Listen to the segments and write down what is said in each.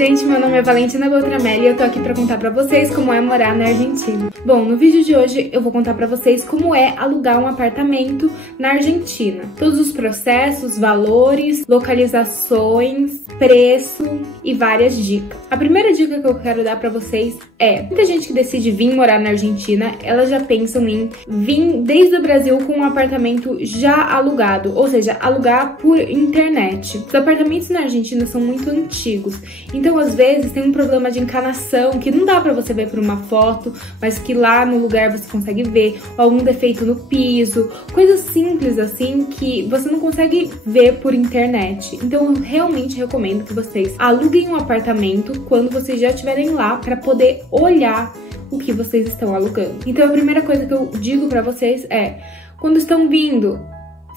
gente, meu nome é Valentina Beltramelli e eu tô aqui pra contar pra vocês como é morar na Argentina. Bom, no vídeo de hoje eu vou contar pra vocês como é alugar um apartamento na Argentina. Todos os processos, valores, localizações, preço e várias dicas. A primeira dica que eu quero dar pra vocês é: muita gente que decide vir morar na Argentina, elas já pensam em vir desde o Brasil com um apartamento já alugado, ou seja, alugar por internet. Os apartamentos na Argentina são muito antigos, então às vezes tem um problema de encanação que não dá pra você ver por uma foto, mas que lá no lugar você consegue ver, ou algum defeito no piso, coisas simples assim que você não consegue ver por internet. Então eu realmente recomendo que vocês aluguem um apartamento quando vocês já estiverem lá para poder olhar o que vocês estão alugando. Então a primeira coisa que eu digo pra vocês é: quando estão vindo,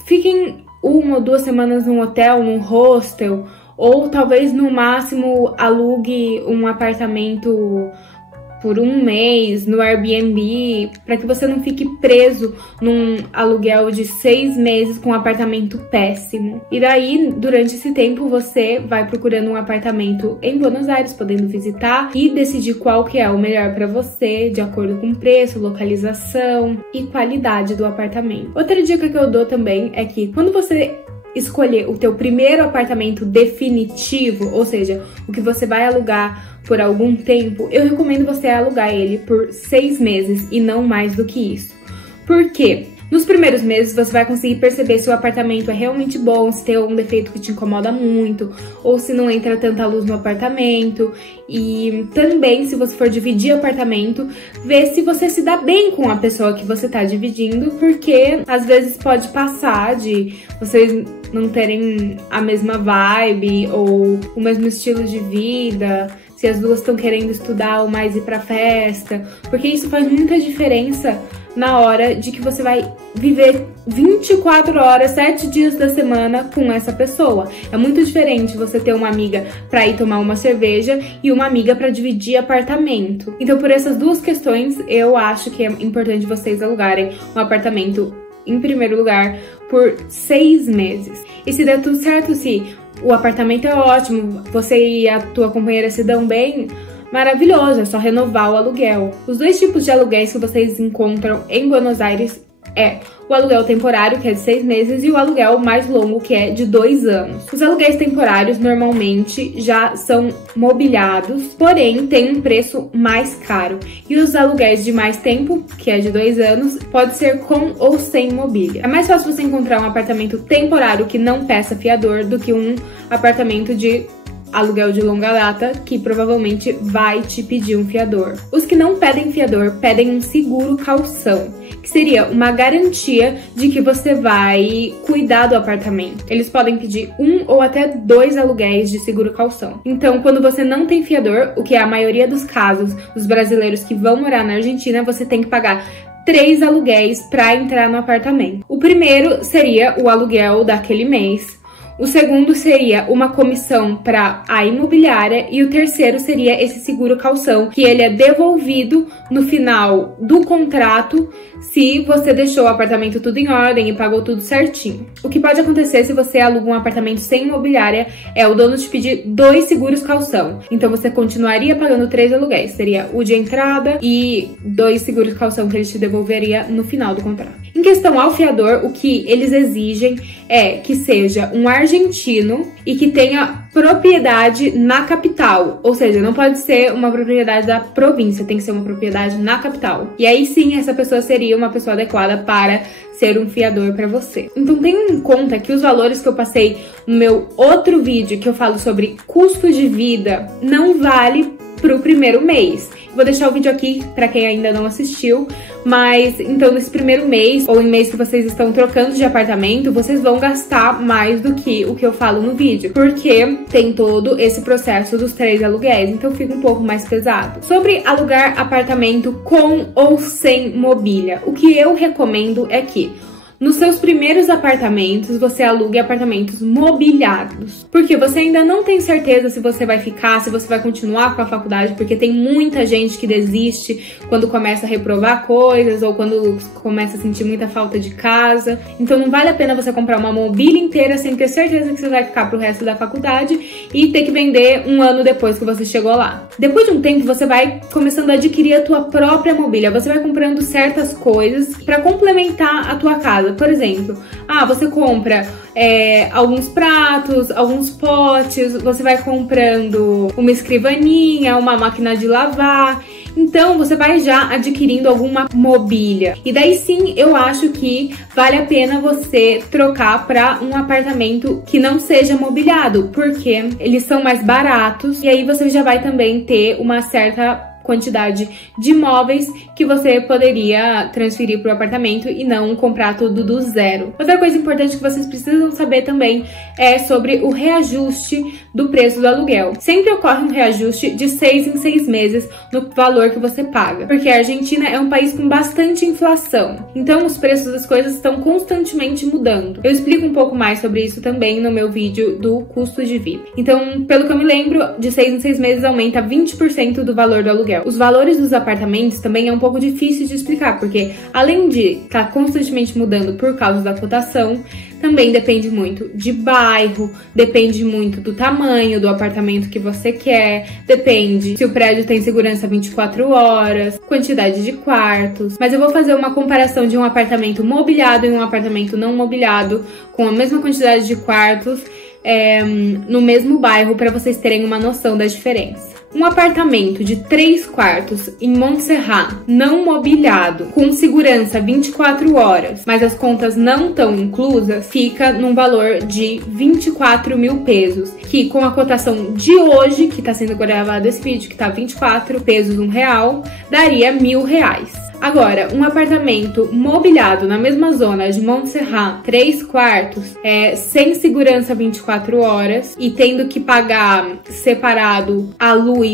fiquem 1 ou 2 semanas num hotel, num hostel, ou talvez no máximo alugue um apartamento por 1 mês no Airbnb, para que você não fique preso num aluguel de 6 meses com um apartamento péssimo. E daí, durante esse tempo, você vai procurando um apartamento em Buenos Aires, podendo visitar e decidir qual que é o melhor para você, de acordo com preço, localização e qualidade do apartamento. Outra dica que eu dou também é que quando você escolher o teu primeiro apartamento definitivo, ou seja, o que você vai alugar por algum tempo, eu recomendo você alugar ele por 6 meses e não mais do que isso. Por quê? Nos primeiros meses você vai conseguir perceber se o apartamento é realmente bom, se tem algum defeito que te incomoda muito, ou se não entra tanta luz no apartamento. E também, se você for dividir apartamento, ver se você se dá bem com a pessoa que você tá dividindo, porque às vezes pode passar de vocês não terem a mesma vibe ou o mesmo estilo de vida, se as duas estão querendo estudar ou mais ir pra festa, porque isso faz muita diferença na hora de que você vai viver 24 horas, 7 dias da semana com essa pessoa. É muito diferente você ter uma amiga pra ir tomar uma cerveja e uma amiga pra dividir apartamento. Então, por essas duas questões, eu acho que é importante vocês alugarem um apartamento, em primeiro lugar, por 6 meses. E se der tudo certo, se o apartamento é ótimo, você e a tua companheira se dão bem, maravilhoso, é só renovar o aluguel. Os 2 tipos de aluguéis que vocês encontram em Buenos Aires é o aluguel temporário, que é de 6 meses, e o aluguel mais longo, que é de 2 anos. Os aluguéis temporários normalmente já são mobiliados, porém tem um preço mais caro. E os aluguéis de mais tempo, que é de 2 anos, pode ser com ou sem mobília. É mais fácil você encontrar um apartamento temporário que não peça fiador do que um apartamento de aluguel de longa data, que provavelmente vai te pedir um fiador. Os que não pedem fiador pedem um seguro caução, que seria uma garantia de que você vai cuidar do apartamento. Eles podem pedir 1 ou até 2 aluguéis de seguro caução. Então, quando você não tem fiador, o que é a maioria dos casos dos brasileiros que vão morar na Argentina, você tem que pagar 3 aluguéis para entrar no apartamento. O primeiro seria o aluguel daquele mês. O segundo seria uma comissão para a imobiliária e o terceiro seria esse seguro caução, que ele é devolvido no final do contrato se você deixou o apartamento tudo em ordem e pagou tudo certinho. O que pode acontecer se você aluga um apartamento sem imobiliária é o dono te pedir 2 seguros caução. Então você continuaria pagando 3 aluguéis, seria o de entrada e 2 seguros caução que ele te devolveria no final do contrato. Em questão ao fiador, o que eles exigem é que seja um argentino e que tenha propriedade na capital, ou seja, não pode ser uma propriedade da província, tem que ser uma propriedade na capital. E aí sim, essa pessoa seria uma pessoa adequada para ser um fiador para você. Então tenha em conta que os valores que eu passei no meu outro vídeo, que eu falo sobre custo de vida, não vale pro primeiro mês. Vou deixar o vídeo aqui para quem ainda não assistiu, mas então nesse primeiro mês, ou em mês que vocês estão trocando de apartamento, vocês vão gastar mais do que o que eu falo no vídeo, porque tem todo esse processo dos 3 aluguéis, então fica um pouco mais pesado. Sobre alugar apartamento com ou sem mobília, o que eu recomendo é que nos seus primeiros apartamentos, você alugue apartamentos mobiliados. Porque você ainda não tem certeza se você vai ficar, se você vai continuar com a faculdade, porque tem muita gente que desiste quando começa a reprovar coisas ou quando começa a sentir muita falta de casa. Então não vale a pena você comprar uma mobília inteira sem ter certeza que você vai ficar pro resto da faculdade e ter que vender um ano depois que você chegou lá. Depois de um tempo, você vai começando a adquirir a tua própria mobília. Você vai comprando certas coisas para complementar a tua casa. Por exemplo, você compra alguns pratos, alguns potes, você vai comprando uma escrivaninha, uma máquina de lavar. Então, você vai já adquirindo alguma mobília. E daí sim, eu acho que vale a pena você trocar para um apartamento que não seja mobiliado, porque eles são mais baratos e aí você já vai também ter uma certa quantidade de móveis que você poderia transferir para o apartamento e não comprar tudo do zero. Outra coisa importante que vocês precisam saber também é sobre o reajuste do preço do aluguel. Sempre ocorre um reajuste de 6 em 6 meses no valor que você paga, porque a Argentina é um país com bastante inflação, então os preços das coisas estão constantemente mudando. Eu explico um pouco mais sobre isso também no meu vídeo do custo de vida. Então, pelo que eu me lembro, de 6 em 6 meses aumenta 20% do valor do aluguel. Os valores dos apartamentos também é um pouco difícil de explicar, porque além de estar constantemente mudando por causa da cotação, também depende muito de bairro, depende muito do tamanho do apartamento que você quer, depende se o prédio tem segurança 24 horas, quantidade de quartos. Mas eu vou fazer uma comparação de um apartamento mobiliado e um apartamento não mobiliado com a mesma quantidade de quartos no mesmo bairro para vocês terem uma noção da diferença. Um apartamento de 3 quartos em Montserrat, não mobiliado, com segurança 24 horas, mas as contas não estão inclusas, fica num valor de 24 mil pesos, que com a cotação de hoje, que está sendo gravado esse vídeo, que tá 24 pesos R$1, daria R$1.000. Agora, um apartamento mobiliado na mesma zona de Montserrat, 3 quartos, sem segurança 24 horas e tendo que pagar separado a luz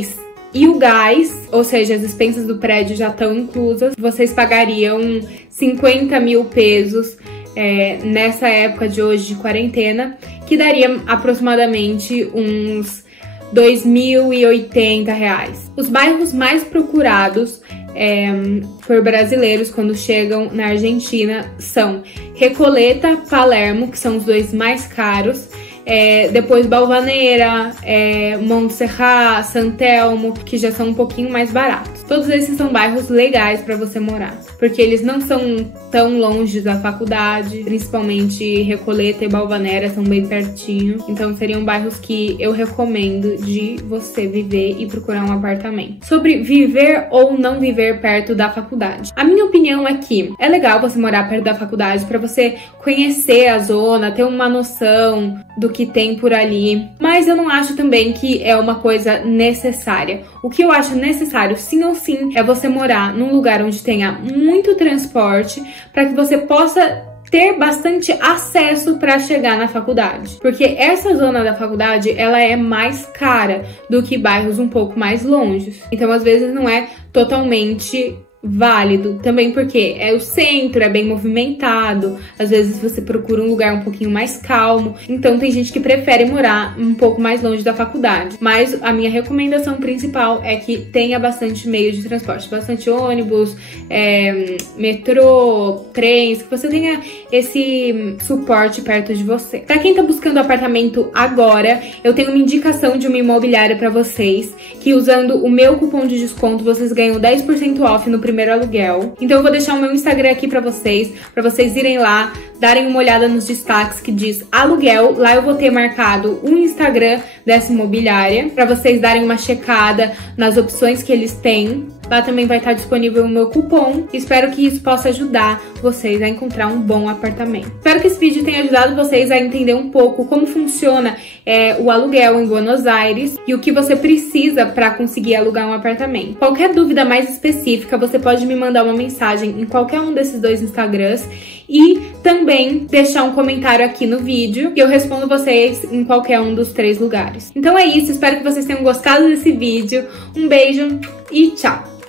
e o gás, ou seja, as despensas do prédio já estão inclusas, vocês pagariam 50 mil pesos nessa época de hoje de quarentena, que daria aproximadamente uns R$2.080. Os bairros mais procurados por brasileiros quando chegam na Argentina são Recoleta, Palermo, que são os dois mais caros, depois Balvanera, Montserrat, San Telmo, que já são um pouquinho mais baratos. Todos esses são bairros legais para você morar, porque eles não são tão longe da faculdade, principalmente Recoleta e Balvanera são bem pertinho, então seriam bairros que eu recomendo de você viver e procurar um apartamento. Sobre viver ou não viver perto da faculdade, a minha opinião é que é legal você morar perto da faculdade para você conhecer a zona, ter uma noção do que tem por ali, mas eu não acho também que é uma coisa necessária. O que eu acho necessário, sim ou sim, é você morar num lugar onde tenha muito transporte para que você possa ter bastante acesso para chegar na faculdade, porque essa zona da faculdade ela é mais cara do que bairros um pouco mais longe, então às vezes não é totalmente válido, também porque o centro é bem movimentado, às vezes você procura um lugar um pouquinho mais calmo, então tem gente que prefere morar um pouco mais longe da faculdade, mas a minha recomendação principal é que tenha bastante meio de transporte, bastante ônibus, metrô, trens, que você tenha esse suporte perto de você. Para quem tá buscando apartamento agora, eu tenho uma indicação de uma imobiliária para vocês, que usando o meu cupom de desconto vocês ganham 10% off no primeiro aluguel. Então eu vou deixar o meu Instagram aqui pra vocês irem lá, darem uma olhada nos destaques que diz aluguel. Lá eu vou ter marcado o Instagram dessa imobiliária pra vocês darem uma checada nas opções que eles têm. Lá também vai estar disponível o meu cupom. Espero que isso possa ajudar vocês a encontrar um bom apartamento. Espero que esse vídeo tenha ajudado vocês a entender um pouco como funciona o aluguel em Buenos Aires e o que você precisa para conseguir alugar um apartamento. Qualquer dúvida mais específica, você pode me mandar uma mensagem em qualquer um desses dois Instagrams e também deixar um comentário aqui no vídeo e eu respondo vocês em qualquer um dos 3 lugares. Então é isso, espero que vocês tenham gostado desse vídeo. Um beijo e tchau!